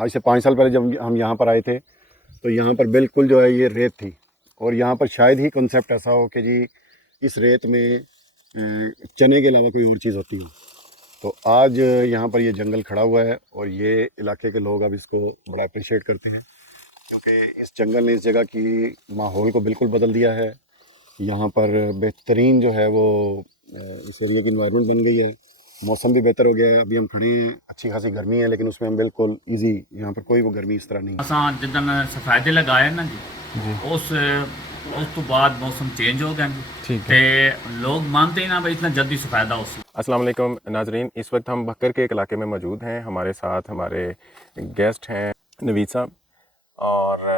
आज से 5 साल पहले जब हम यहाँ पर आए थे तो यहाँ पर बिल्कुल जो है ये रेत थी, और यहाँ पर शायद ही कॉन्सेप्ट ऐसा हो कि जी इस रेत में चने के अलावा कोई और चीज़ होती हो। तो आज यहाँ पर ये जंगल खड़ा हुआ है और ये इलाके के लोग अब इसको बड़ा अप्रिशिएट करते हैं, क्योंकि इस जंगल ने इस जगह की माहौल को बिल्कुल बदल दिया है। यहाँ पर बेहतरीन जो है वो इस एरिया की इन्वायरमेंट बन गई है, मौसम भी बेहतर हो गया है। अभी हम खड़े हैं, अच्छी खासी गर्मी है, लेकिन उसमें हम बिल्कुल इजी, यहाँ पर कोई वो गर्मी इस तरह नहीं है। असां जिदन सफेदे लगाए ना जी उस तो बाद मौसम चेंज हो गया जी। ठीक ते लोग मानते ही ना भाई इतना जल्दी सफेदा हो। अस्सलाम वालेकुम नाजरीन, इस वक्त हम बकर के एक इलाके में मौजूद हैं। हमारे साथ हमारे गेस्ट हैं नवीद साहब, और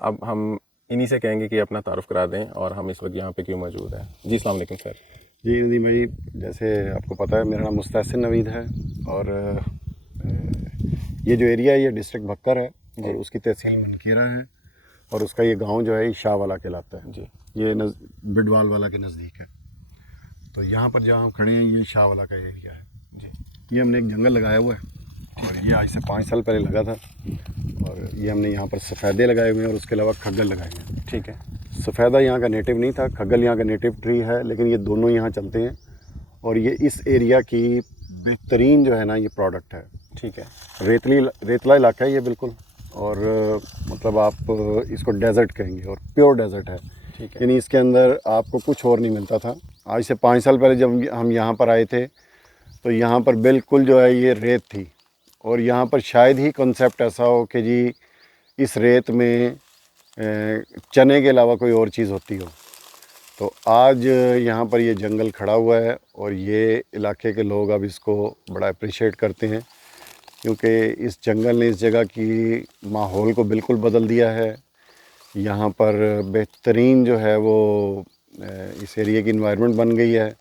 अब हम इन्हीं से कहेंगे कि अपना तारुफ करा दें और हम इस वक्त यहाँ पे क्यों मौजूद हैं। जी अस्सलाम वालेकुम सर। जी नदीम भाई, जैसे आपको पता है मेरा नाम मुस्तहसिन नवीद है, और ये जो एरिया है ये डिस्ट्रिक्ट बकर है और उसकी तहसील मनकीरा है, और उसका ये गांव जो है शाहवाला कहलाता है जी। ये बिडवाल वाला के नज़दीक है। तो यहाँ पर जहाँ हम खड़े हैं ये शाहवाला का एरिया है जी। ये हमने एक जंगल लगाया हुआ है और ये आज से 5 साल पहले लगा था, और ये हमने यहाँ पर सफ़ेदे लगाए हुए हैं और उसके अलावा खग्गल लगाए हुए हैं। ठीक है, सफ़ेदा यहाँ का नेटिव नहीं था, खग्गल यहाँ का नेटिव ट्री है, लेकिन ये दोनों यहाँ चलते हैं और ये इस एरिया की बेहतरीन जो है ना ये प्रोडक्ट है। ठीक है, रेतला इलाका है ये बिल्कुल, और मतलब आप इसको डेजर्ट कहेंगे और प्योर डेजर्ट है। ठीक है, यानी इसके अंदर आपको कुछ और नहीं मिलता था। आज से 5 साल पहले जब हम यहाँ पर आए थे तो यहाँ पर बिल्कुल जो है ये रेत थी, और यहाँ पर शायद ही कॉन्सेप्ट ऐसा हो कि जी इस रेत में चने के अलावा कोई और चीज़ होती हो। तो आज यहाँ पर ये जंगल खड़ा हुआ है और ये इलाके के लोग अब इसको बड़ा अप्रिशिएट करते हैं, क्योंकि इस जंगल ने इस जगह की माहौल को बिल्कुल बदल दिया है। यहाँ पर बेहतरीन जो है वो इस एरिया की इन्वायरमेंट बन गई है,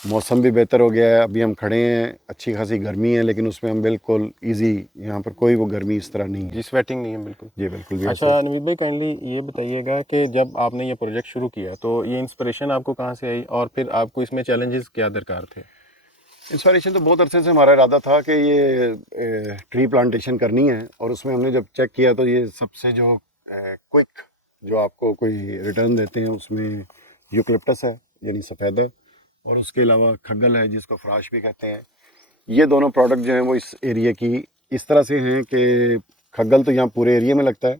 मौसम भी बेहतर हो गया है। अभी हम खड़े हैं, अच्छी खासी गर्मी है, लेकिन उसमें हम बिल्कुल इजी, यहाँ पर कोई वो गर्मी इस तरह नहीं है जी, स्वेटिंग नहीं है बिल्कुल जी, बिल्कुल भी। अच्छा नवीद भाई, काइंडली ये बताइएगा कि जब आपने ये प्रोजेक्ट शुरू किया तो ये इंस्पिरेशन आपको कहाँ से आई, और फिर आपको इसमें चैलेंजेस क्या दरकार थे? इंस्पिरेशन तो बहुत अरसे से हमारा इरादा था कि ये ट्री प्लांटेशन करनी है, और उसमें हमने जब चेक किया तो ये सबसे जो क्विक जो आपको कोई रिटर्न देते हैं उसमें यूकलिप्टस है यानी सफ़ेदा, और उसके अलावा खग्गल है जिसको फ्राश भी कहते हैं। ये दोनों प्रोडक्ट जो हैं वो इस एरिया की इस तरह से हैं कि खग्गल तो यहाँ पूरे एरिया में लगता है,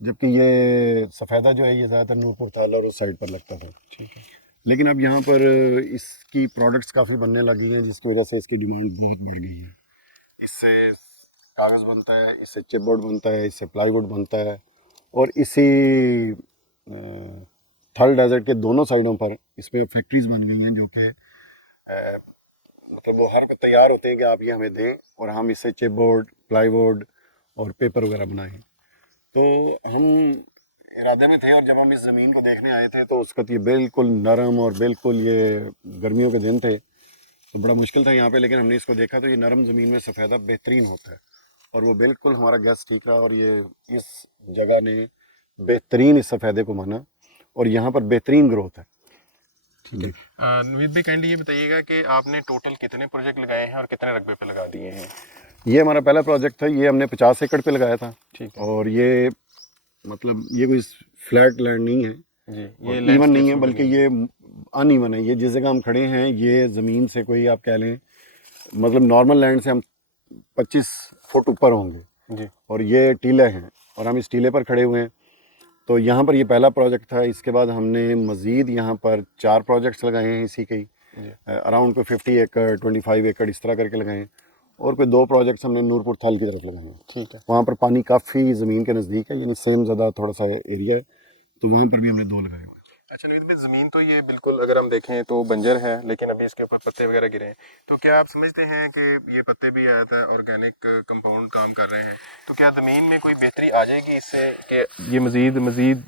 जबकि ये सफ़ेदा जो है ये ज़्यादातर नूरपुर ताल और उस साइड पर लगता था। ठीक है, लेकिन अब यहाँ पर इसकी प्रोडक्ट्स काफ़ी बनने लगी हैं, जिसकी वजह से इसकी डिमांड बहुत बढ़ गई है। इससे कागज़ बनता है, इससे चिपबोर्ड बनता है, इससे प्लाईवुड बनता है, और इसी थल डेजर्ट के दोनों साइडों पर इसमें फैक्ट्रीज़ बन गई हैं जो कि मतलब वो हर को तैयार होते हैं कि आप ये हमें दें और हम इससे चिपबोर्ड, प्लाईवुड और पेपर वगैरह बनाएं। तो हम इरादे में थे, और जब हम इस ज़मीन को देखने आए थे तो उसका ये बिल्कुल नरम, और बिल्कुल ये गर्मियों के दिन थे तो बड़ा मुश्किल था यहाँ पे, लेकिन हमने इसको देखा तो ये नरम ज़मीन में सफ़ेदा बेहतरीन होता है, और वो बिल्कुल हमारा गैस ठीक रहा, और ये इस जगह ने बेहतरीन इस सफ़ेदे को माना, और यहाँ पर बेहतरीन ग्रोथ है। ठीक है, नवीद भाई काइंडली ये बताइएगा कि आपने टोटल कितने प्रोजेक्ट लगाए हैं और कितने रकबे पे लगा दिए हैं? ये हमारा पहला प्रोजेक्ट था, ये हमने 50 एकड़ पे लगाया था। ठीक है, और ये मतलब ये कोई फ्लैट लैंड नहीं है जी, ये इवन नहीं है, बल्कि ये अनइवन है। ये जिस जगह हम खड़े हैं ये ज़मीन से कोई आप कह लें मतलब नॉर्मल लैंड से हम 25 फुट ऊपर होंगे जी, और ये टीले हैं और हम इस टीले पर खड़े हुए हैं। तो यहाँ पर ये पहला प्रोजेक्ट था। इसके बाद हमने मज़ीद यहाँ पर 4 प्रोजेक्ट्स लगाए हैं इसी के ही, अराउंड कोई 50 एकड़ 25 एकड़ इस तरह करके लगाए हैं, और कोई 2 प्रोजेक्ट्स हमने नूरपुर थाल की तरफ लगाए हैं। ठीक है, वहाँ पर पानी काफ़ी ज़मीन के नज़दीक है, यानी सेम ज़्यादा थोड़ा सा एरिया है, तो वहाँ पर भी हमने 2 लगाए हुए। अच्छा नवीद भाई, ज़मीन तो ये बिल्कुल अगर हम देखें तो बंजर है, लेकिन अभी इसके ऊपर पत्ते वगैरह गिरे हैं, तो क्या आप समझते हैं कि ये पत्ते भी आया था ऑर्गेनिक कंपाउंड काम कर रहे हैं, तो क्या ज़मीन में कोई बेहतरी आ जाएगी इससे कि ये मज़ीद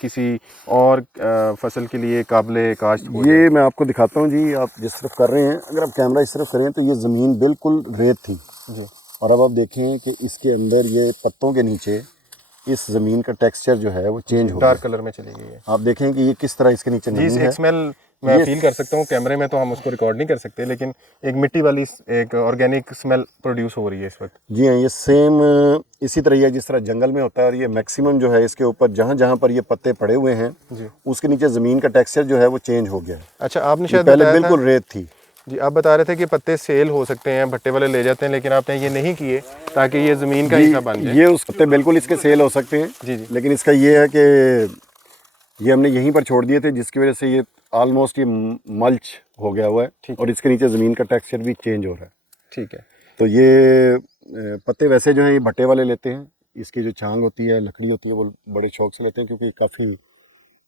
किसी और फसल के लिए काबिल काश्त हो? ये मैं आपको दिखाता हूँ जी, आप जिस तरफ कर रहे हैं, अगर आप कैमरा इस तरफ करें तो ये ज़मीन बिल्कुल रेत थी जी, और अब आप देखें कि इसके अंदर ये पत्तों के नीचे इस ज़मीन का टेक्सचर जो है वो चेंज हो गया, डार्क कलर में चली गई है। आप देखें कि ये किस तरह इसके नीचे नमी है। एक स्मेल मैं फील कर सकता हूँ, कैमरे में तो हम उसको रिकॉर्ड नहीं कर सकते, लेकिन एक मिट्टी वाली एक ऑर्गेनिक स्मेल प्रोड्यूस हो रही है इस वक्त। जी हाँ, ये सेम इसी तरह है जिस तरह जंगल में होता है, और ये मैक्सिमम जो है इसके ऊपर जहाँ जहाँ पर ये पत्ते पड़े हुए हैं जी। उसके नीचे ज़मीन का टेक्सचर जो है वो चेंज हो गया है। अच्छा, आपने ये शायद पहले बताया था बिल्कुल रेत थी। जी, आप बता रहे थे कि पत्ते सेल हो सकते हैं, भट्टे वाले ले जाते हैं, लेकिन आपने ये नहीं किए ताकि ये ज़मीन का हिस्सा बन जाए। ये उस पत्ते बिल्कुल इसके सेल हो सकते हैं जी जी। लेकिन इसका ये है कि ये हमने यहीं पर छोड़ दिए थे, जिसकी वजह से ये ऑलमोस्ट ये मल्च हो गया हुआ है और इसके नीचे ज़मीन का टेक्सचर भी चेंज हो रहा है। ठीक है। तो ये पत्ते वैसे जो है ये भट्टे वाले लेते हैं, इसकी जो छांग होती है, लकड़ी होती है, वो बड़े शौक से लेते हैं क्योंकि काफ़ी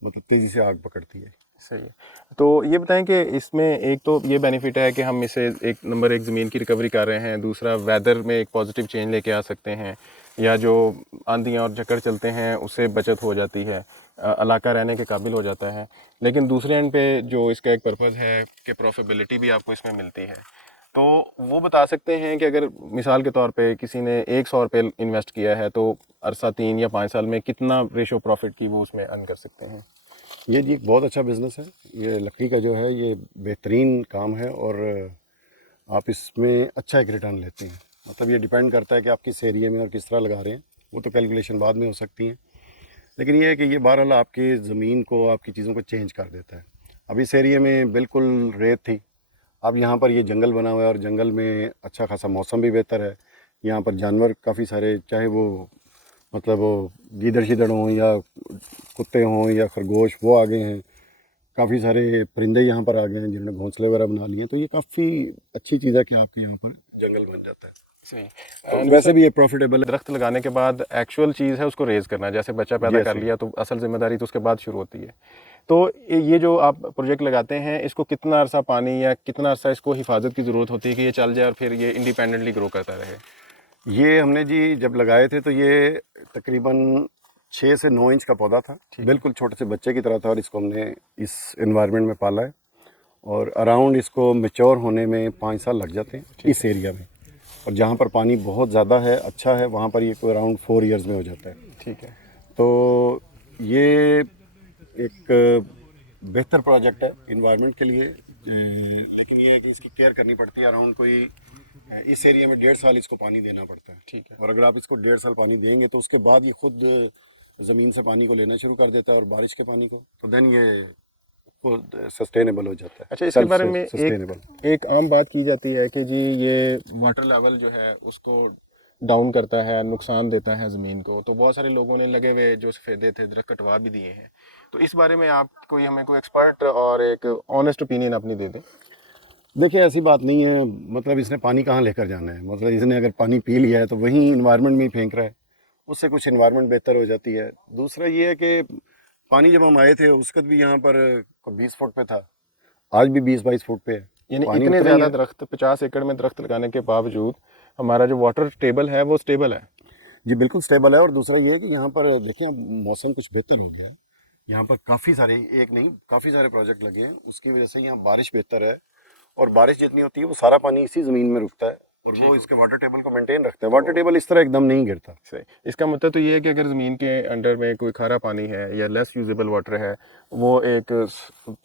मतलब तेज़ी से आग पकड़ती है। सही है। तो ये बताएं कि इसमें एक तो ये बेनिफिट है कि हम इसे एक नंबर एक ज़मीन की रिकवरी कर रहे हैं, दूसरा वेदर में एक पॉजिटिव चेंज लेके आ सकते हैं, या जो आंधियाँ और झक्कड़ चलते हैं उससे बचत हो जाती है, इलाका रहने के काबिल हो जाता है। लेकिन दूसरे एंड पे जो इसका एक पर्पज़ है कि प्रॉफिटेबिलिटी भी आपको इसमें मिलती है। तो वो बता सकते हैं कि अगर मिसाल के तौर पे किसी ने 100 रुपये इन्वेस्ट किया है तो अरसा 3 या 5 साल में कितना रेशो प्रॉफिट की वो उसमें अर्न कर सकते हैं? ये जी एक बहुत अच्छा बिज़नेस है। ये लकड़ी का जो है ये बेहतरीन काम है और आप इसमें अच्छा एक रिटर्न लेते हैं। मतलब ये डिपेंड करता है कि आप किस एरिया में और किस तरह लगा रहे हैं, वो तो कैलकुलेशन बाद में हो सकती हैं, लेकिन ये है कि ये बहरहाल आपकी ज़मीन को, आपकी चीज़ों को चेंज कर देता है। अब इस एरिया में बिल्कुल रेत थी, अब यहाँ पर ये जंगल बना हुआ है और जंगल में अच्छा खासा मौसम भी बेहतर है। यहाँ पर जानवर काफ़ी सारे, चाहे वो मतलब वो गीदड़ शीदड़ हों या कुत्ते हों या खरगोश, वो आ गए हैं। काफ़ी सारे परिंदे यहाँ पर आ गए हैं जिन्होंने घोंसले वगैरह बना लिए हैं। तो ये काफ़ी अच्छी चीज़ है कि आपके यहाँ पर जंगल बन जाता है। सही। तो वैसे भी ये प्रॉफिटेबल है। दरख्त लगाने के बाद एक्चुअल चीज़ है उसको रेज़ करना, जैसे बच्चा पैदा कर लिया तो असल जिम्मेदारी तो उसके बाद शुरू होती है। तो ये जो आप प्रोजेक्ट लगाते हैं, इसको कितना अरसा पानी या कितना अरसा इसको हिफाजत की ज़रूरत होती है कि ये चल जाए और फिर ये इंडिपेंडेंटली ग्रो करता रहे? ये हमने जी जब लगाए थे तो ये तकरीबन 6 से 9 इंच का पौधा था, बिल्कुल छोटे से बच्चे की तरह था, और इसको हमने इस एनवायरनमेंट में पाला है और अराउंड इसको मैच्योर होने में 5 साल लग जाते हैं इस एरिया में। और जहाँ पर पानी बहुत ज़्यादा है, अच्छा है, वहाँ पर ये कोई अराउंड 4 इयर्स में हो जाता है। ठीक है। तो ये एक बेहतर प्रोजेक्ट है इन्वायरमेंट के लिए, लेकिन ये है कि इसकी केयर करनी पड़ती है। अराउंड कोई इस एरिया में 1.5 साल इसको पानी देना पड़ता है। ठीक है। और अगर आप इसको 1.5 साल पानी देंगे तो उसके बाद ये खुद ज़मीन से पानी को लेना शुरू कर देता है और बारिश के पानी को, तो देन ये खुद सस्टेनेबल हो जाता है। अच्छा, इसके बारे में सस्टेनेबल एक आम बात की जाती है कि जी ये वाटर लेवल जो है उसको डाउन करता है, नुकसान देता है ज़मीन को, तो बहुत सारे लोगों ने लगे हुए जो सफ़ेदे थे दरख्त कटवा भी दिए हैं। तो इस बारे में आप कोई हमें कोई एक्सपर्ट और एक ऑनेस्ट ओपिनियन अपनी दे दें। देखिए ऐसी बात नहीं है, मतलब इसने पानी कहाँ लेकर जाना है, मतलब इसने अगर पानी पी लिया है तो वहीं इन्वायरमेंट में ही फेंक रहा है, उससे कुछ इन्वायरमेंट बेहतर हो जाती है। दूसरा ये है कि पानी जब हम आए थे उस वक्त भी यहाँ पर 20 फुट पे था, आज भी 20-22 फुट पे है। यानी पानी इतने उतना ही ज़्यादा है। दरख्त 50 एकड़ में दरख्त लगाने के बावजूद हमारा जो वाटर टेबल है वो स्टेबल है। जी बिल्कुल स्टेबल है। और दूसरा ये है कि यहाँ पर देखिए अब मौसम कुछ बेहतर हो गया है, यहाँ पर काफ़ी सारे, एक नहीं काफ़ी सारे प्रोजेक्ट लगे हैं, उसकी वजह से यहाँ बारिश बेहतर है, और बारिश जितनी होती है वो सारा पानी इसी ज़मीन में रुकता है और वो इसके वाटर टेबल को मेंटेन रखता है। वाटर टेबल इस तरह एकदम नहीं गिरता। सही। इसका मतलब तो ये है कि अगर ज़मीन के अंडर में कोई खारा पानी है या लेस यूजेबल वाटर है, वो एक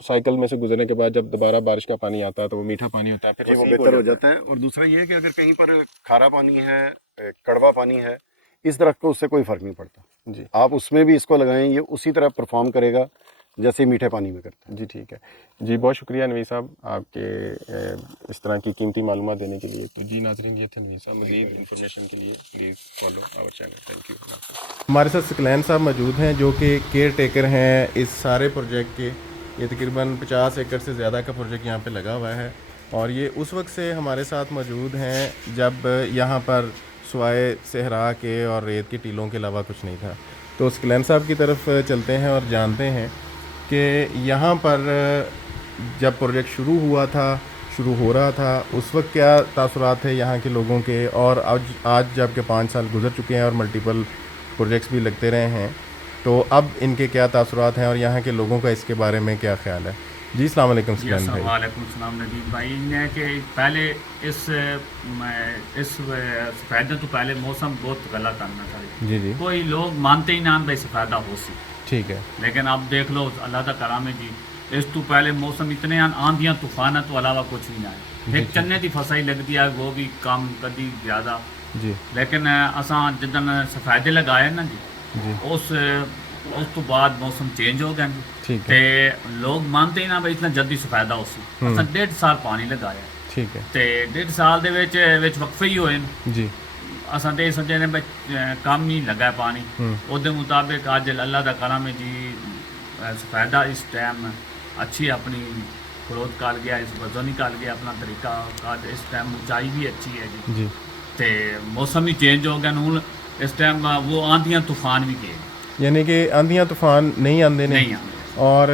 साइकिल में से गुजरने के बाद जब दोबारा बारिश का पानी आता है तो वो मीठा पानी होता है, फिर वो बेहतर हो जाता है। और दूसरा ये है कि अगर कहीं पर खारा पानी है, कड़वा पानी है, इस दरख्त को उससे कोई फ़र्क नहीं पड़ता जी। आप उसमें भी इसको लगाएं, ये उसी तरह परफॉर्म करेगा जैसे मीठे पानी में करता है। जी ठीक है जी, बहुत शुक्रिया नवीद साहब आपके इस तरह की कीमती मालूमात देने के लिए। तो जी नाजरीन, ये थे नवीद साहब। मज़ीद इन्फॉर्मेशन के लिए please follow our channel. Thank you. हमारे साथ सकलैन साहब मौजूद हैं जो कि केयर टेकर हैं इस सारे प्रोजेक्ट के। ये तकरीबन 50 एकड़ से ज़्यादा का प्रोजेक्ट यहाँ पे लगा हुआ है और ये उस वक्त से हमारे साथ मौजूद हैं जब यहाँ पर स्वाए सहरा के और रेत के टीलों के अलावा कुछ नहीं था। तो सकलैन साहब की तरफ चलते हैं और जानते हैं कि यहाँ पर जब प्रोजेक्ट शुरू हो रहा था उस वक्त क्या तासुरात थे यहाँ के लोगों के, और आज जब के 5 साल गुजर चुके हैं और मल्टीपल प्रोजेक्ट्स भी लगते रहे हैं, तो अब इनके क्या तासुरात हैं और यहाँ के लोगों का इसके बारे में क्या ख्याल है? जी अस्सलाम वालेकुम सकलैन भाई। वालेकुम सलाम नदीम भाई। ने कि पहले इस सफ़ेदा तो पहले मौसम बहुत गलत आना था जी कोई लोग मानते ही ना भाई सफ़ेदा हो सी। ठीक है। लेकिन अब देख लो अल्लाह का कराम है जी, इस तो पहले मौसम इतने आंधियां तूफान तो अलावा कुछ भी ना है। एक चन्ने की फसल ही लगती है, वो भी कम कभी ज़्यादा जी लेकिन असा जिदन सफेदे लगाए ना जी जी उस तो बाद मौसम चेंज हो गया जी ठीक ते लोग मानते ही ना भाई इतना जल्दी सफेदा हो सी असा 1.5 साल पानी लगाया ठीक है ते 1.5 साल दे विच वक्फे ही होए न। जी असा ते सोचे ने कम ही लगा है पानी ਉਹਦੇ मुताबिक आज अल्लाह दा करम है जी सफेदा इस टाइम अच्छी अपनी ग्रोथ कर गया, इस वजन निकाल गया अपना तरीका का, इस टाइम ऊंचाई भी अच्छी है जी जी ते मौसम ही चेंज हो गया हूँ इस टाइम वो आंधियां तूफान भी गए यानी कि आंधियां तूफान नहीं आते ने नहीं आते, और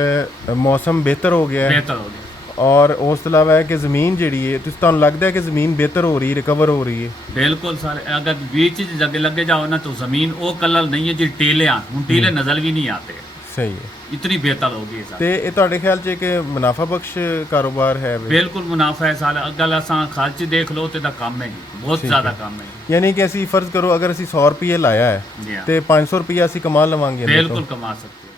मौसम बेहतर हो गया है बेहतर हो गया और उस ਤੋਂ ਇਲਾਵਾ ਹੈ ਕਿ ਜ਼ਮੀਨ ਜਿਹੜੀ ਹੈ ਤੁਸੀਂ ਤੁਹਾਨੂੰ ਲੱਗਦਾ ਹੈ ਕਿ ਜ਼ਮੀਨ ਬਿਹਤਰ ਹੋ ਰਹੀ ਹੈ, ਰਿਕਵਰ ਹੋ ਰਹੀ ਹੈ? बिल्कुल सर। अगर बीच लगे जाओ ना तो ज़मीन वो कलर नहीं है जी टीले हूँ टीले नजर भी नहीं आते, ਸਹੀ ਹੈ। इतनी बेहतर हो गई है सर। ਤੇ ਇਹ ਤੁਹਾਡੇ ਖਿਆਲ 'ਚ ਇੱਕ ਮੁਨਾਫਾ ਬਖਸ਼ ਕਾਰੋਬਾਰ ਹੈ ਵੀ? बिल्कुल मुनाफा है सर। अगर असा खर्च देख लो तो कम है जी, बहुत ज़्यादा कम है ਯਾਨੀ ਕਿ ਅਸੀਂ ਫਰਜ਼ ਕਰੋ ਅਗਰ ਅਸੀਂ 100 ਰੁਪਏ ਲਾਇਆ ਹੈ जी हाँ ਤੇ 500 ਰੁਪਏ ਅਸੀਂ ਕਮਾ ਲਵਾਂਗੇ ਇਹਦੇ ਤੋਂ। बिल्कुल कमा सकते हैं।